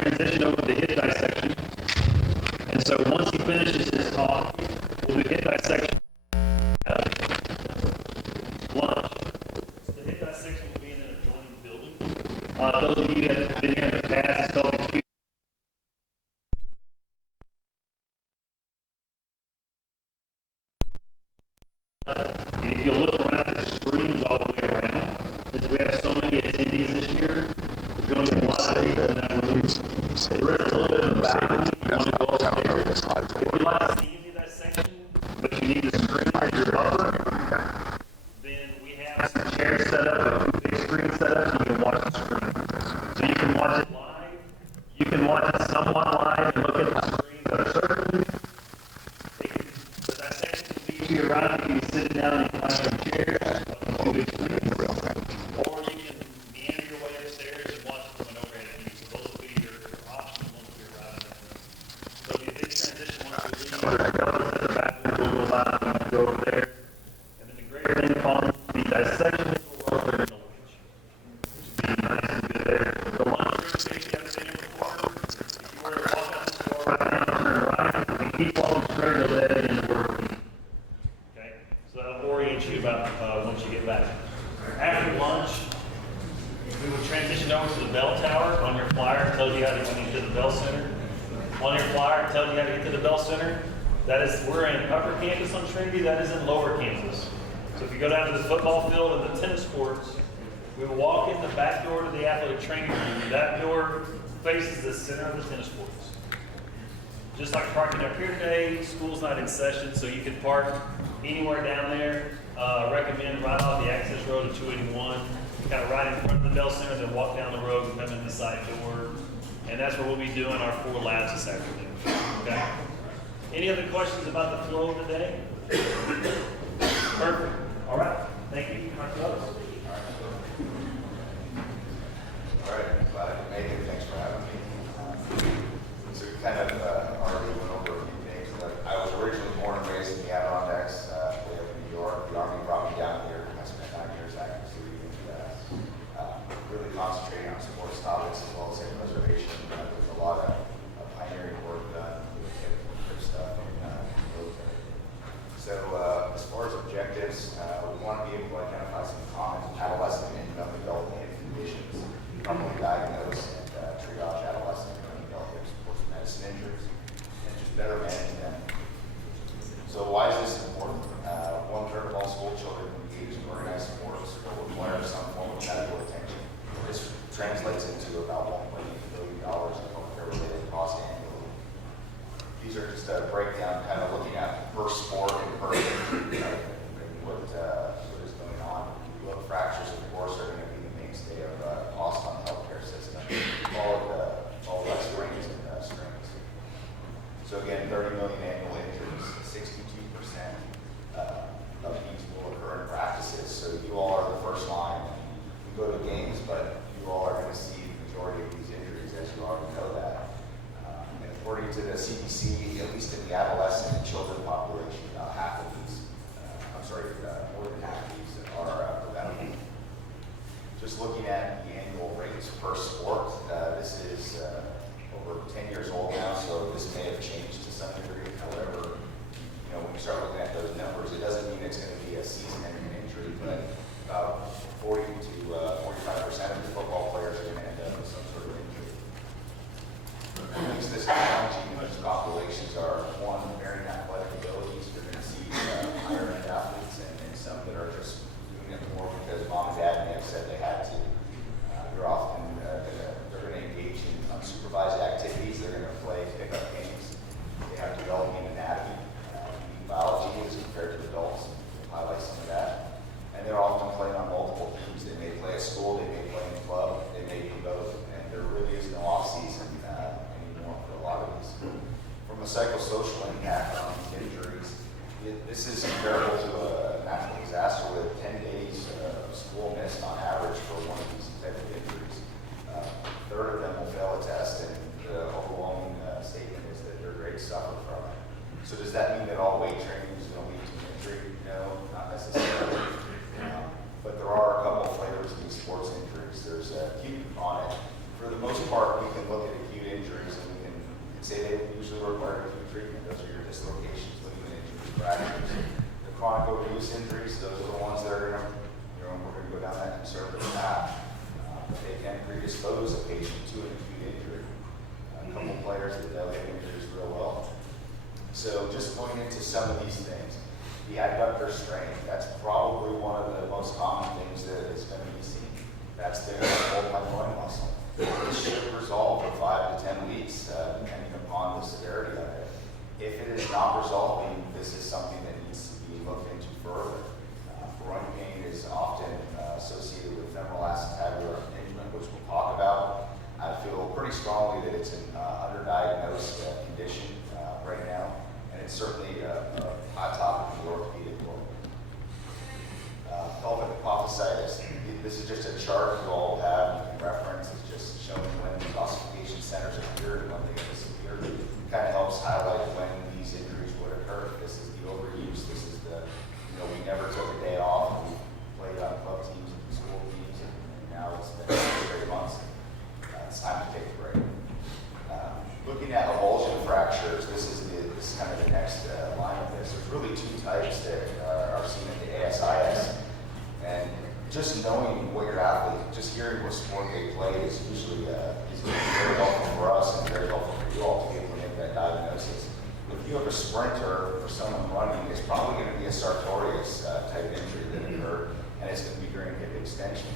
transition over to the hip dissection. And so once he finishes his talk, we'll do hip dissection. Lunch. The hip dissection will be in an adjoining building. Those of you that have been here in the past, it's called the if you look around, the screens all the way around. Since we have so many attendees this year, we're going to be a lot of people in that room. There is a little bit of a bathroom. You want to go upstairs. If you like to see into that section, but you need the screen as your buffer, then we have some chairs set up, a big screen set up, and you can watch the screen. So you can watch it live. You can watch it somewhat live and look at the screen, but certainly, the dissection can be to your right. You can sit down and find some chairs. Or you can meander your way upstairs and watch it from an overhead view. So those will be your options once we arrive in that room. So it'll be a big transition once we leave. At the back, we'll go by and go over there. And then the great thing about the dissection is we'll work in the lunch, which would be nice and good there. The lunch room station, you haven't been here before. If you were to walk out the door right now, turn right, and keep walking straight to that end of the work. Okay? So that'll orient you about once you get back. After lunch, we will transition over to the bell tower. On your flyer, it tells you how to get to the bell center. On your flyer, it tells you how to get to the bell center. That is, we're in upper campus on Trinity. That is in lower campus. So if you go down to the football field and the tennis courts, we will walk in the back door to the athletic training room. That door faces the center of the tennis courts. Just like parking up here today, school's not in session, so you can park anywhere down there. Recommend right off the access road to 281, kind of right in front of the bell center, then walk down the road and come in the side door. And that's where we'll be doing our 4 labs this afternoon. Okay. Any other questions about the flow of the day? Perfect. All right. Thank you. All right. Glad to make it. Thanks for having me. So we kind of already went over a few things. But I was originally born and raised in the Adirondacks, way up in New York. The Army brought me down here. I spent 9 years active duty and really concentrating on sports topics as well as air preservation. There's a lot of pioneering work done with stuff in the military. So as far as objectives, we want to be able to identify some common adolescent and young adult conditions, properly diagnose and triage adolescent and young adult sports medicine injuries, and just better manage them. So why is this important? 1/3 of all school children engaged in organized sports will require some form of medical attention. This translates into about $1.8 billion in healthcare-related costs annually. These are just a breakdown, kind of looking at per sport and per injury, what is going on. Look, fractures, of course, are going to be the mainstay of cost on the healthcare system, followed by sprains and strains. So again, 30 million annual injuries, 62% of these will occur in practices. So you all are the first line. You go to games, but you all are going to see the majority of these injuries, as you already know that. And according to the CDC, at least in the adolescent and children population, about half of these, more than half of these are preventable. Just looking at the annual rates per sport, this is over 10 years old now, so this may have changed to some degree. However, when you start looking at those numbers, it doesn't mean it's going to be a season-ending injury, but about 40 to 45% of the football players are going to end up with some sort of injury. What makes this challenging in these populations are, one, varying athletic abilities. You're going to see higher-end athletes and some that are just doing it more because mom and dad may have said they had to. They're often they're going to engage in unsupervised activities. They're going to play pickup games. They have developing anatomy, biology as compared to adults. We'll highlight some of that. And they're often playing on multiple teams. They may play at school, they may play in a club, they may do both. And there really is no off-season anymore for a lot of these. From a psychosocial impact on these injuries, this is comparable to a natural disaster with 10 days of school missed on average for one of these type of injuries. A third of them will fail a test, and the overwhelming statement is that their grades suffer from it. So does that mean that all weight training is going to lead to an injury? No, not necessarily. But there are a couple of flavors of these sports injuries. There's acute and chronic. For the most part, we can look at acute predispose a patient to an acute injury. A couple players that know hip injuries real well. So just going into some of these things, the adductor strength, that's probably one of the most common things that is going to be seen. That's the whole groin muscle. This should resolve in 5 to 10 weeks, depending upon the severity of it. If it is not resolving, this is something that needs to be looked into further. Groin pain is often associated with femoral acetabular impingement, which we'll talk about. I feel pretty strongly that it's an underdiagnosed condition right now, and it's certainly a hot topic in the orthopedic world. Pelvic apophysitis. This is just a chart you all have, you can reference. It's just showing when these ossification centers appear and when they disappear. It kind of helps highlight when these injuries would occur. This is the overuse. This is the, we never took a day off. We played on club teams and school teams, and now it's been 3 months. It's time to take a break. Looking at avulsion fractures, this is kind of the next line of this. There's really 2 types that are seen in the ASIS. And just knowing what your athlete, just hearing what sport they play is usually is very helpful for us and very helpful for you all to be able to make that diagnosis. If you have a sprinter or someone running, it's probably going to be a sartorius type injury that occurred, and it's going to be during hip extension.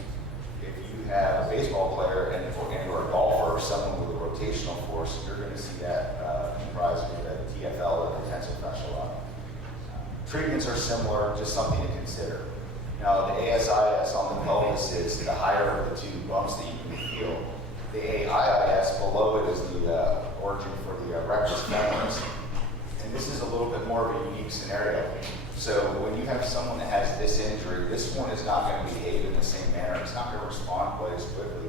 If you have a baseball player and or a golfer or someone with a rotational force, you're going to see that comprised of the TFL or the tensor fascial lock. Treatments are similar, just something to consider. Now, the ASIS on the pelvis is the higher of the 2 bumps that you can feel. The AIIS below it is the origin for the rectus femoris. And this is a little bit more of a unique scenario. So when you have someone that has this injury, this one is not going to behave in the same manner. It's not going to respond quite as quickly.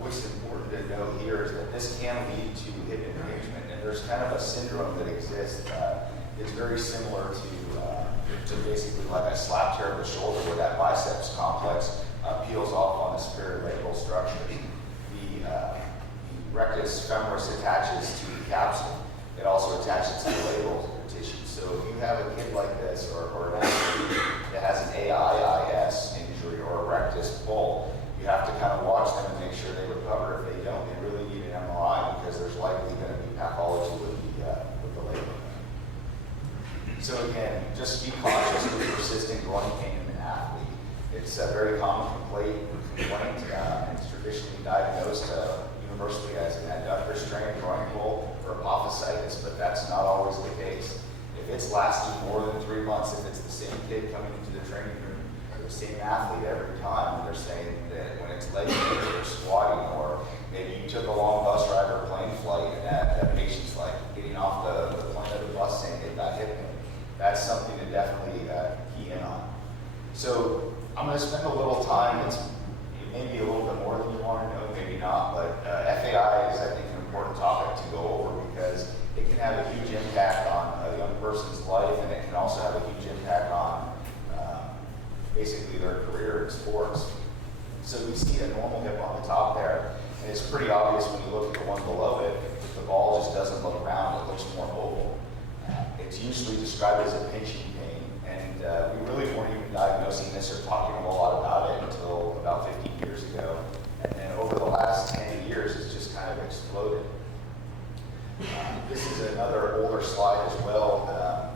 What's important to note here is that this can lead to hip impingement. And there's kind of a syndrome that exists. It's very similar to basically like a slap tear of the shoulder where that biceps complex peels off on the superior labral structure. The rectus femoris attaches to the capsule. It also attaches to the labral tissue. So if you have a kid like this or an athlete that has an AIIS injury or a rectus pull, you have to kind of watch them and make sure they recover. If they don't, they really need an MRI because there's likely going to be pathology with the labral. So again, just be cautious with persistent groin pain in an athlete. It's a very common complaint. It's traditionally diagnosed universally as an adductor strain, groin pull, or apophysitis, but that's not always the case. If it's lasted more than 3 months, if it's the same kid coming into the training room, or the same athlete every time, and they're saying that when it's leg day or squatting, or maybe you took a long bus ride or plane flight, and that patient's like getting off the plane of the bus saying they got hip pain. That's something to definitely key in on. So I'm going to spend a little time. It's maybe a little bit more than you want to know, maybe not, but FAI is, I think, an important topic to go over because it can have a huge impact on a young person's life, and it can also have a huge impact on basically their career in sports. So we see a normal hip on the top there, and it's pretty obvious when you look at the one below it, that the ball just doesn't look round, it looks more oval. It's usually described as a pinching pain, and we really weren't even diagnosing this or talking a lot about it until about 15 years ago. And then over the last 10 years, it's just kind of exploded. This is another older slide as well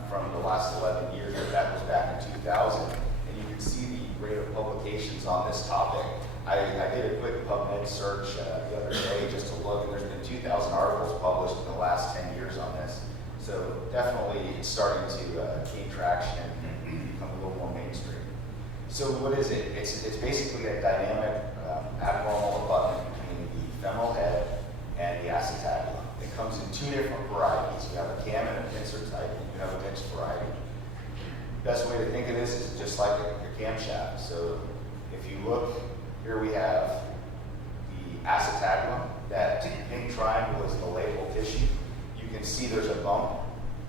from the last 11 years, but that was back in 2000. And you can see the rate of publications on this topic. I did a quick PubMed search the other day just to look, and there's been 2,000 articles published in the last 10 years on this. So definitely it's starting to gain traction and become a little more mainstream. So what is it? It's basically a dynamic abnormal abutment between the femoral head and the acetabulum. It comes in 2 different varieties. You have a cam and a pincer type, and you have a mixed variety. Best way to think of this is just like your camshaft. So if you look, here we have the acetabulum. That pink triangle is the labral tissue. You can see there's a bump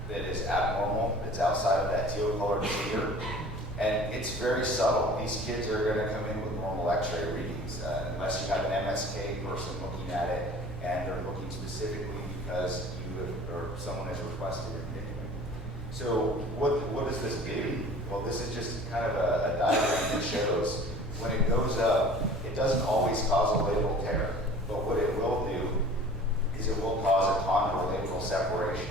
that is abnormal, that's outside of that teal colored sphere. And it's very subtle. These kids are going to come in with normal x-ray readings, unless you have an MSK person looking at it, and they're looking specifically because or someone has requested it. So what does this do? Well, this is just kind of a diagram that shows when it goes up, It doesn't always cause a labral tear, but what it will do is it will cause a chondrolabral separation.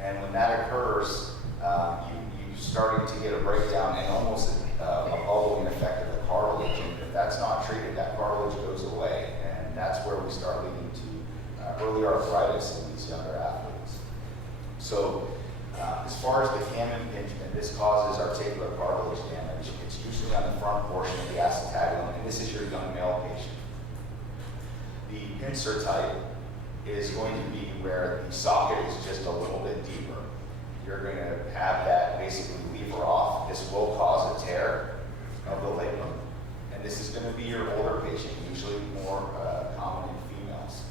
And when that occurs, you're starting to get a breakdown and almost a bubbling effect of the cartilage. And if that's not treated, that cartilage goes away. And that's where we start leading to early arthritis in these younger athletes. So as far as the cam impingement, this causes articular cartilage damage. It's usually on the front portion of the acetabulum, and this is your young male patient. The pincer type is going to be where the socket is just a little bit deeper. You're going to have that basically lever off. This will cause a tear of the labrum. And this is going to be your older patient, usually more common in females.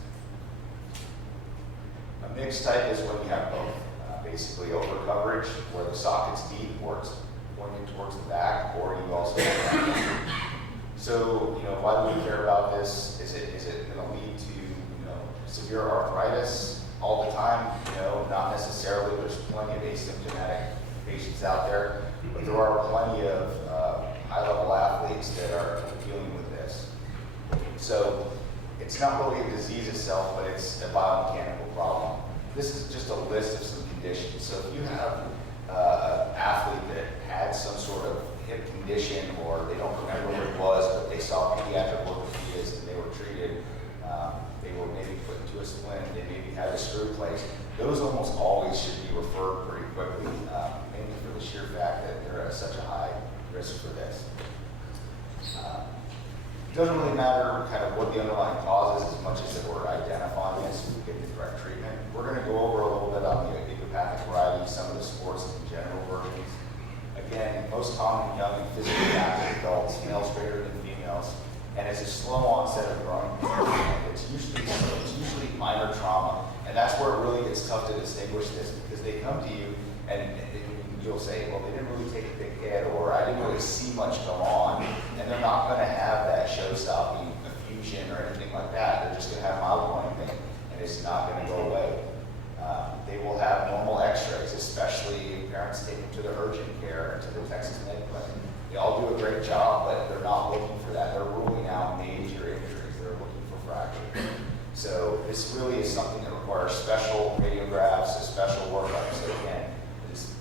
A mixed type is when you have both. Basically over coverage where the socket's deep or it's pointing towards the back, or you also have So, why do we care about this? Is it going to lead to, severe arthritis all the time? Not necessarily. There's plenty of asymptomatic patients out there, but there are plenty of high-level athletes that are dealing with this. So, it's not really a disease itself, but it's a biomechanical problem. This is just a list of some conditions. So if you have an athlete that had some sort of hip condition, or they don't remember what it was, but they saw a pediatric orthopedist and they were treated, they were maybe put into a splint, they maybe had a screw placed, those almost always should be referred pretty quickly, mainly for the sheer fact that they're at such a high risk for this. It doesn't really matter kind of what the underlying cause is as much as that we're identifying this and we get the correct treatment. We're going to go over a little bit on the idiopathic variety, some of the sports and general versions. Again, most common in young and physically active adults, males greater than females, and it's a slow onset of growing pain. It's usually minor trauma, and that's where it really gets tough to distinguish this, because they come to you and you'll say, well, they didn't really take a big hit, or I didn't really see much go on, and they're not going to have that show-stopping effusion or anything like that. They're just going to have mild growing pain, and it's not going to go away. They will have normal x-rays, especially if parents take them to the urgent care or to the Texas Med Clinic. They all do a great job, but they're not looking for that. They're ruling out major injuries. They're looking for fracture. So this really is something that requires special radiographs, a special workup. So again, this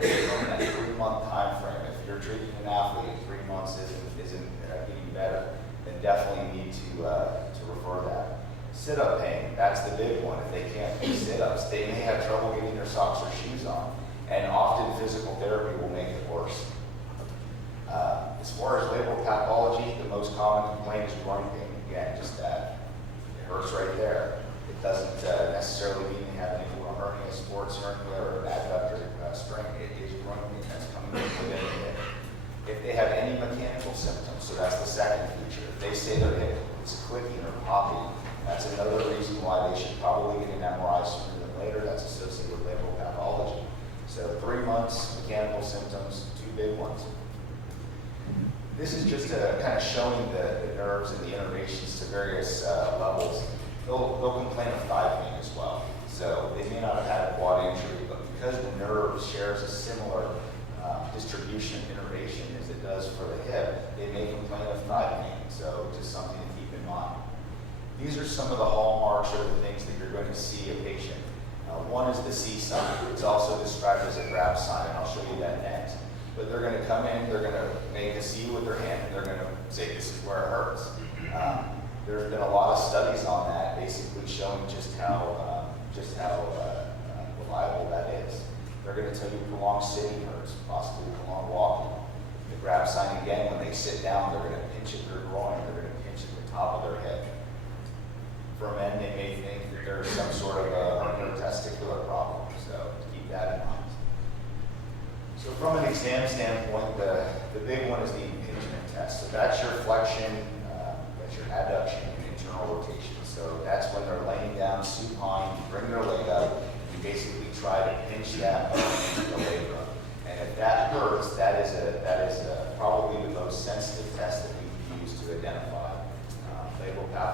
in that 3-month time frame. If you're treating an athlete, 3 months isn't getting better, then definitely need to refer that. Sit-up pain, that's the big one. If they can't do sit-ups, they may have trouble getting their socks or shoes on, and often physical therapy will make it worse. As far as labral pathology, the most common complaint is groin pain. Again, just that it hurts right there. It doesn't necessarily mean they have any hernia, sports hernia, or adductor strength. It is groin pain that's coming in within the hip. If they have any mechanical symptoms, so that's the second feature. If they say their hip is clicking or popping, that's another reason why they should probably get an MRI sooner than later. That's associated with labral pathology. So 3 months, mechanical symptoms, 2 big ones. This is just kind of showing the nerves and the innervations to various levels. They'll complain of thigh pain as well. So they may not have had a quad injury, but because the nerve shares a similar distribution of innervation as it does for the hip, they may complain of thigh pain. So just something to keep in mind. These are some of the hallmarks or the things that you're going to see a patient. One is the C sign. It's also described as a grab sign, and I'll show you that next. But they're going to come in, they're going to make a C with their hand, and they're going to say, this is where it hurts. There's been a lot of studies on that, basically showing just how reliable that is. They're going to tell you prolonged sitting hurts, possibly prolonged walking. The grab sign, again, when they sit down, they're going to pinch at their groin, they're going to pinch at the top of their head. For men, they may think that there's some sort of a hernia testicular problem, so keep that in mind. So from an exam standpoint, the big one is the impingement test. So that's your flexion, that's your adduction, and internal rotation. So that's when they're laying down supine, you bring their leg up, you basically try to pinch that into the labrum. And if that hurts, that is probably the most sensitive test that we can use to identify labral pathology.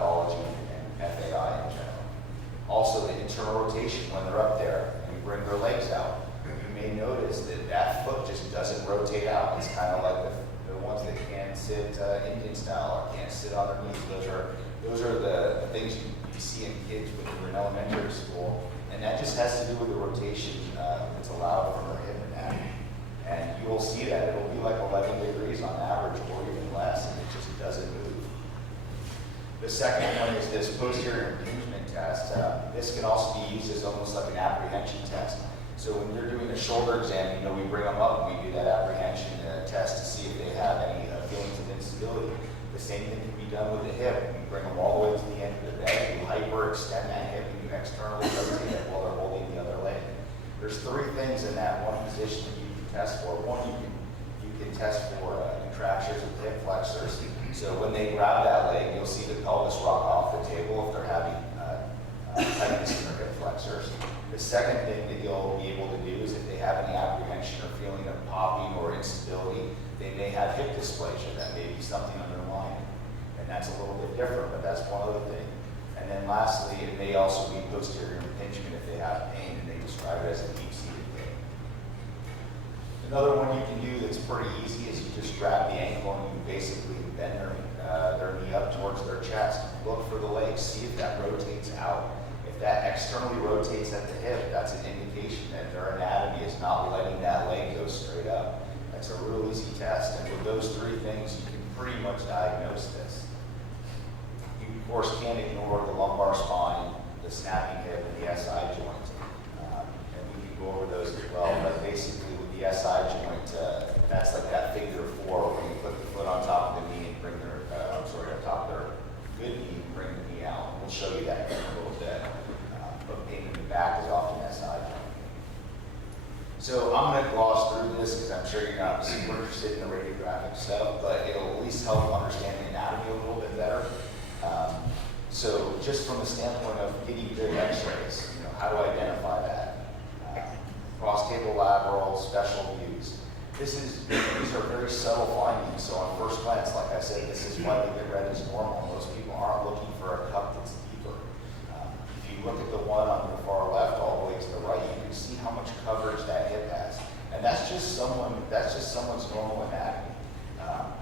Those are the things you see in kids when you're in elementary school, and that just has to do with the rotation that's allowed from their hip anatomy. And you will see that it'll be like 11 degrees on average, or even less, and it just doesn't move. The second one is this posterior impingement test. This can also be used as almost like an apprehension test. So when you're doing a shoulder exam, we bring them up and we do that apprehension test to see if they have any feelings of instability. The same thing can be done with the hip. You bring them all the way to the end of the bed, you hyperextend that hip, and you externally rotate it while they're holding the other leg. There's three things in that one position that you can test for. One, you can test for contractures of the hip flexors. So when they grab that leg, you'll see the pelvis rock off the table if they're having tightness in their hip flexors. The second thing that you'll be able to do is if they have any apprehension or feeling of popping or instability, they may have hip dysplasia. That may be something underlying. And that's a little bit different, but that's one other thing. And then lastly, it may also be posterior impingement if they have pain, and they describe it as a deep-seated pain. Another one you can do that's pretty easy is you just grab the ankle and you basically bend their knee up towards their chest. Look for the leg, see if that rotates out. If that externally rotates at the hip, that's an indication that their anatomy is not letting that leg go straight up. That's a real easy test, and with those three things, you can pretty much diagnose this. You, of course, can't ignore the lumbar spine, the snapping hip, and the SI joint. And we can go over those as well, but basically with the SI joint, that's like that figure 4 where you put the foot on top of the knee and bring on top of their good knee and bring the knee out. We'll show you that in a little bit. But pain in the back is often SI joint. So I'm going to gloss through this because I'm sure you're not super interested in the radiographic stuff, but it'll at least help understand the anatomy a little bit better. So just from the standpoint of getting good x-rays, how to identify that? Cross-table lateral, special views. These are very subtle findings, so on first glance, like I said, this is why they get read as normal. Most people aren't looking for a cup that's deeper. If you look at the one on the far left all the way to the right, you can see how much coverage that hip has. And that's just someone's normal anatomy.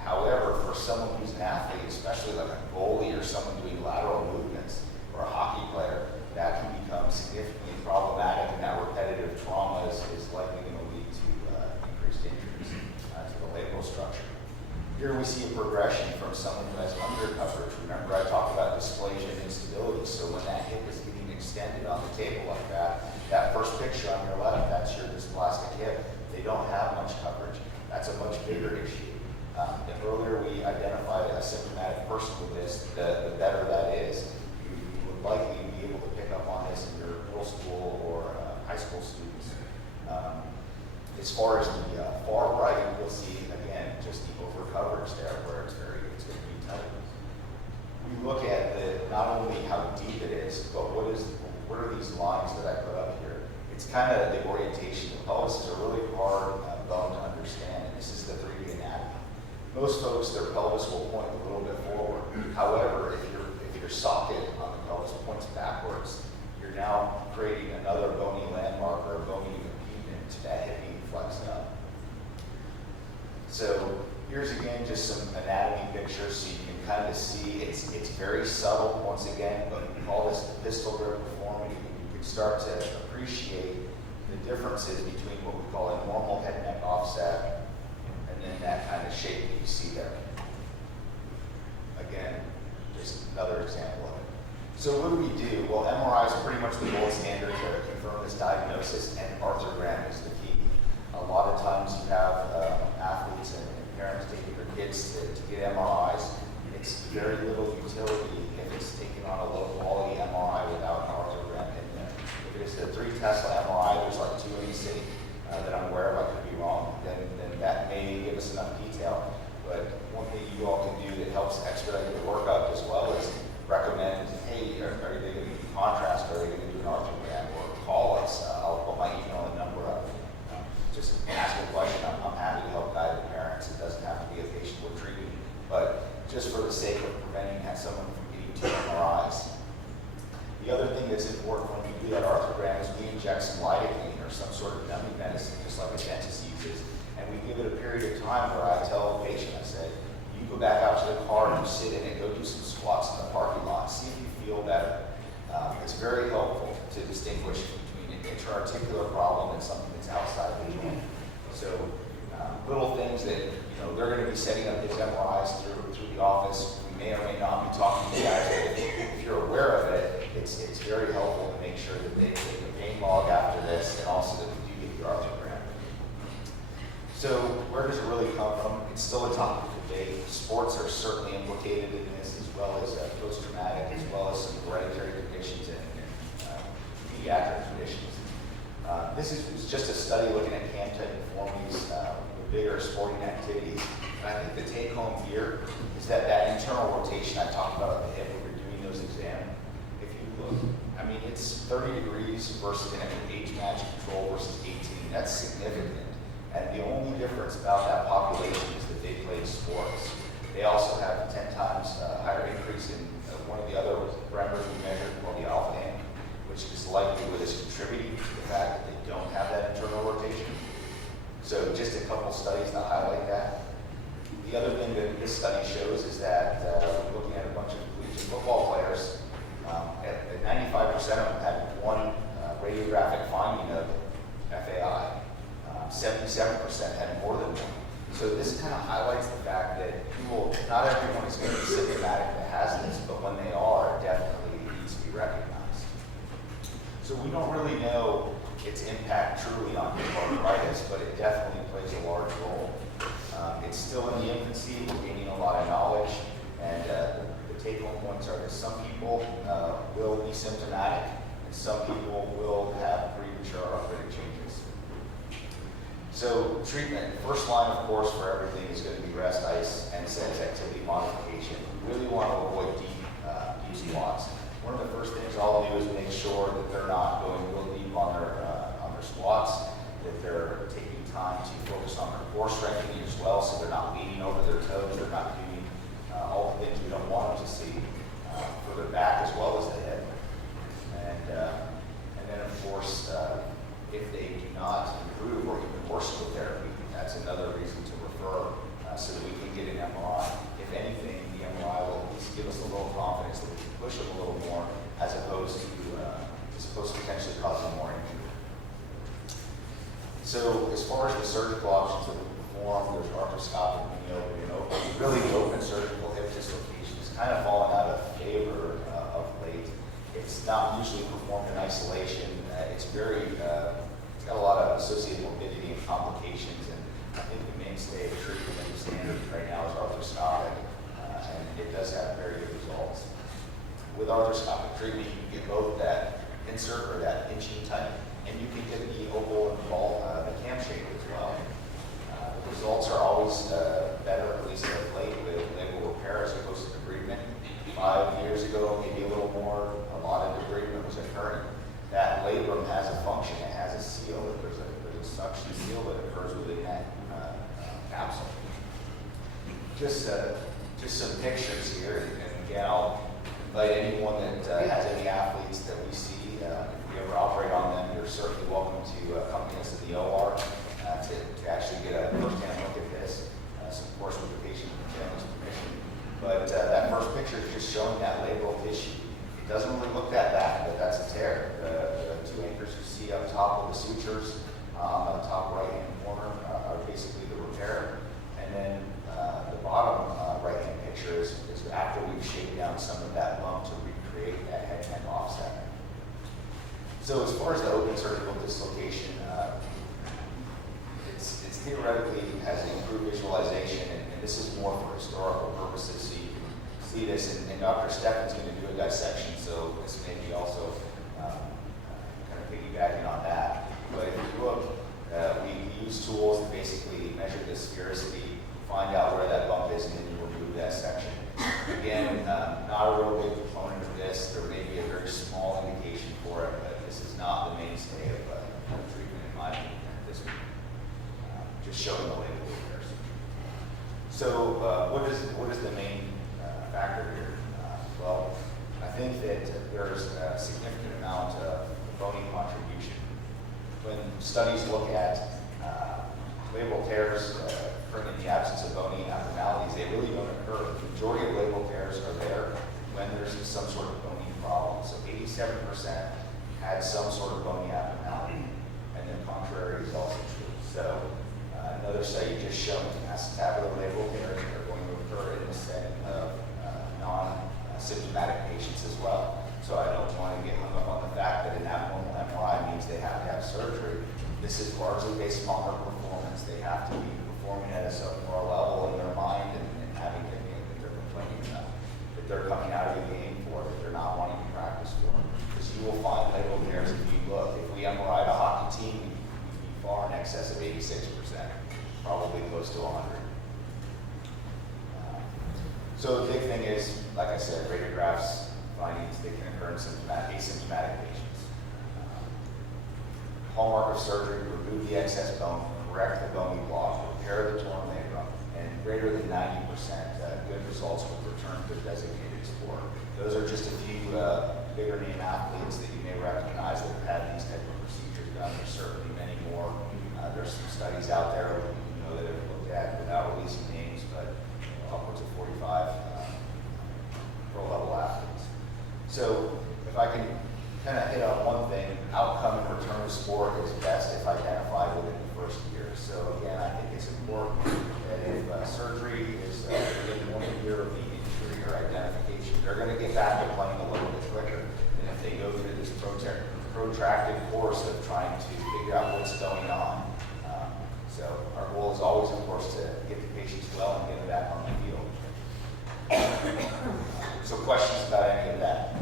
However, for someone who's an athlete, especially like a goalie or someone doing lateral movements, or a hockey player, that can become significantly problematic, and that repetitive trauma is likely going to lead to increased injuries to the labral structure. Here we see a progression from someone who has undercoverage. Remember I talked about dysplasia and instability, so when that hip is getting extended on the table like that first picture on your left, that's your dysplastic hip. They don't have much coverage. That's a much bigger issue. The earlier we identified a symptomatic person with this, the better that is. You would likely be able to pick up on this in your middle school or high school students. As far as the far right, you'll see, again, just the overcoverage there where it's going to be tight. We look at not only how deep it is, but what are these lines that I put up here? It's kind of the orientation. The pelvis is a really hard bone to understand, and this is the 3D anatomy. Most folks, their pelvis will point a little bit forward. However, if your socket on the pelvis points backwards, you're now creating another bony landmark or a bony impediment to that hip being flexed up. So here's again just some anatomy pictures so you can kind of see it's very subtle once again, but we call this the pistol grip deformity. You can start to appreciate the differences between what we call a normal head neck offset and then that kind of shape that you see there. Again, just another example of it. So what do we do? Well, MRI is pretty much the gold standard to confirm this diagnosis, and arthrogram is the key. A lot of times you have athletes and parents taking their kids to get MRIs. It's very little utility if it's taken on a low quality MRI without an arthrogram in there. If it's a 3 Tesla MRI, there's like 2 in the city that I'm aware of, I could be wrong, then that may give us enough detail. But one thing you all can do that helps expedite the workup as well is recommend, hey, are they going to do contrast, or are they going to do an arthrogram, or call us. I'll put my email and number up. Just ask a question. I'm happy to help guide the parents. It doesn't have to be a patient we're treating, but just for the sake of preventing someone from getting 2 MRIs. The other thing that's important when we do that arthrogram is we inject some lidocaine or some sort of numbing medicine, just like a dentist uses, and we give it a period of time where I tell the patient, I say, you go back out to the car and you sit in it, go do some squats in the parking lot. very helpful to distinguish between an intra-articular problem and something that's outside the joint. So little things that, they're going to be setting up his MRIs through the office. We may or may not be talking to you guys, but if you're aware of it, it's very helpful to make sure that they take a pain log after this, and also that we do get your arthrogram. So where does it really come from? It's still a topic of debate. Sports are certainly implicated in this, as well as post-traumatic, as well as some hereditary conditions and pediatric conditions. This is just a study looking at cam-type deformities with bigger sporting activities. And I think the take-home here is that internal rotation I talked about at the hip when you're doing those exams, if you look, it's 30 degrees versus an age-matched control versus 18. That's significant. And the only difference about that population is that they played sports. They also have 10 times higher increase in one of the other parameters we measured called the alpha hand, which is likely what is contributing to the fact that they don't have that internal rotation. So just a couple studies to highlight that. The other thing that this study shows is that looking at a bunch of collegiate football players, at 95% of them had one radiographic finding of FAI. 77% had more than one. So this kind of highlights the fact that not everyone is going to be symptomatic that has this, but when they are, it definitely needs to be recognized. So we don't really know its impact truly on hip arthritis, but it definitely plays a large role. It's still in the infancy, we're gaining a lot of knowledge, and the take-home points are that some people will be symptomatic, and some people will have premature arthritic changes. So treatment, first line, of course, for everything is going to be rest, ice, and NSAIDs activity modification. We really want to avoid deep squats. One of the first things I'll do is make sure that they're not going real deep on their squats, that they're taking time to focus on their core strengthening as well, so they're not leaning over their toes, they're not doing all the things we don't want them to see for their back as well as the head. And then, of course, if they do not improve or even worsen with therapy, that's another reason to refer so that we can get an MRI. If anything, the MRI will at least give us a little confidence that we can push them a little more as opposed to potentially causing more injury. So as far as the surgical options that we perform, there's arthroscopic, mini open, and open. Really, the open surgical hip dislocation is kind of fallen out of favor of late. It's not usually performed in isolation. It's got a lot of associated morbidity and complications, and I think the mainstay of treatment and standard right now is arthroscopic, and it does have very good results. With arthroscopic treatment, you can get both that insert or that inching type, and you can get the oval and ball, the cam shape as well. The results are always better, at least of late, with labral repair as opposed to debridement. 5 years ago, maybe a little more, a lot of debridement was occurring. That labrum has a function, it has a seal, there's a suction seal that occurs within that capsule. Just some pictures here, and again, I'll invite anyone that has any athletes that we see, if we ever operate on them, you're certainly welcome to accompany us to the OR to actually get a first-hand look at this, of course with the patient and family's permission. But that first picture is just showing that labral tissue. It doesn't really look that bad, but that's a tear. The two anchors you see up top with the sutures on the top right-hand corner are basically the repair. And then the bottom right-hand picture is after we've shaved down some of that bump to recreate that head-to-head offset. So as far as the open surgical dislocation, it's theoretically has improved visualization, and this is more for historical purposes, so you can see this, and Dr. Steffen's going to do a dissection, so this may be also kind of piggybacking on that. But if you look, we use tools to basically measure the sphericity, find out where that bump is, and then you remove that section. Again, not a real big component of this. There may be a very small indication for it, but this is not the mainstay of treatment in my opinion at this point. Just showing the label repairs. So what is the main factor here? Well, I think that there's a significant amount of bony contribution. When studies look at labral tears occurring in the absence of bony abnormalities, they really don't occur. The majority of labral tears are there when there's some sort of bony problem. So 87% 67% had some sort of bony abnormality, and the contrary is also true. So another study just showing acetabular-labeled tears are going to occur in the setting of non-symptomatic patients as well. So I don't want to get hung up on the fact that an abnormal MRI means they have to have surgery. This is largely based on their performance. They have to be performing at a subpar level in their mind and having thinking that they're complaining about, that they're coming out of the game for, that they're not wanting to practice for. Because you will find labeled tears if you look. If we MRI'd a hockey team, we'd be far in excess of 86%, probably close to 100. So the big thing is, like I said, radiographs findings, they can occur in asymptomatic patients. Hallmark of surgery, remove the excess bone, correct the bony block, repair the torn labrum, and greater than 90% good results with return to designated sport. Those are just a few bigger name athletes that you may recognize that have had these type of procedures done. There's certainly many more. There's some studies out there that have looked at, without releasing names, but upwards of 45 pro-level athletes. So if I can kind of hit on one thing, outcome and return to sport is best if identified within the first year. So again, I think it's important that if surgery is within 1 year of the injury or identification, they're going to get back to playing a little bit quicker than if they go through this protracted course of trying to figure out what's going on. So our goal is always, of course, to get the patients well and get them back on the field. So questions about any of that?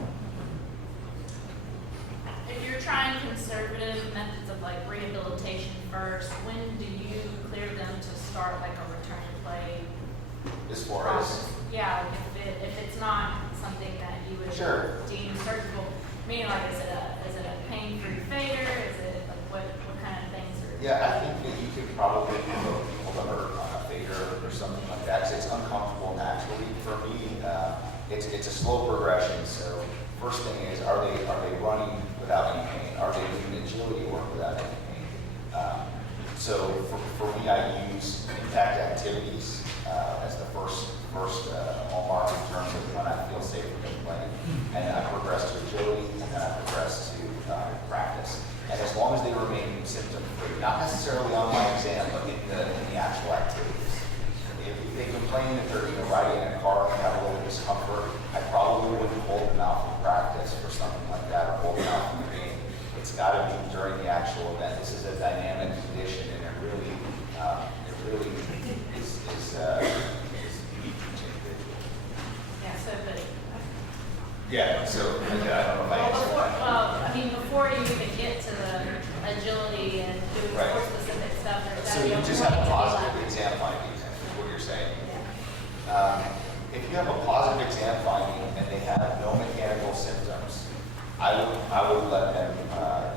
If you're trying conservative methods of like rehabilitation first, when do you clear them to start like a return to play As far process? as? Yeah, if it's not something that you would Sure. deem surgical, meaning like is it a pain-free fader? Is it like what kind of things are? Yeah, I think that you could probably promote people that are on a fader or something like that, because it's uncomfortable naturally. For me, it's a slow progression. So first thing is, are they running without any pain? Are they doing agility work without any pain? So for me, I use impact activities as the first hallmark in terms of when I feel safe with playing. And I progress to agility, and then I progress to practice. And as long as they remain symptom-free, not necessarily on my exam, but in the actual activities. If they complain that they're riding in a car and have a little discomfort, I probably wouldn't hold them out for practice for something like that, or hold them out from the game. It's got to be during the actual event. This is a dynamic condition, and it really is unique to each individual. Yeah, so but Yeah, so I don't know if I answered that. before you even get to the agility and doing Right. sport-specific stuff, there's So gotta be you a just point have to be positive like- exam findings, is what you're saying. Yeah. If you have a positive exam finding and they have no mechanical symptoms, I would let them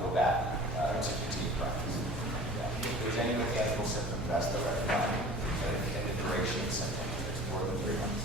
go back to continue practice. Yeah. If there's any mechanical symptoms, that's the red flag. And the duration of symptoms, it's more than 3 months.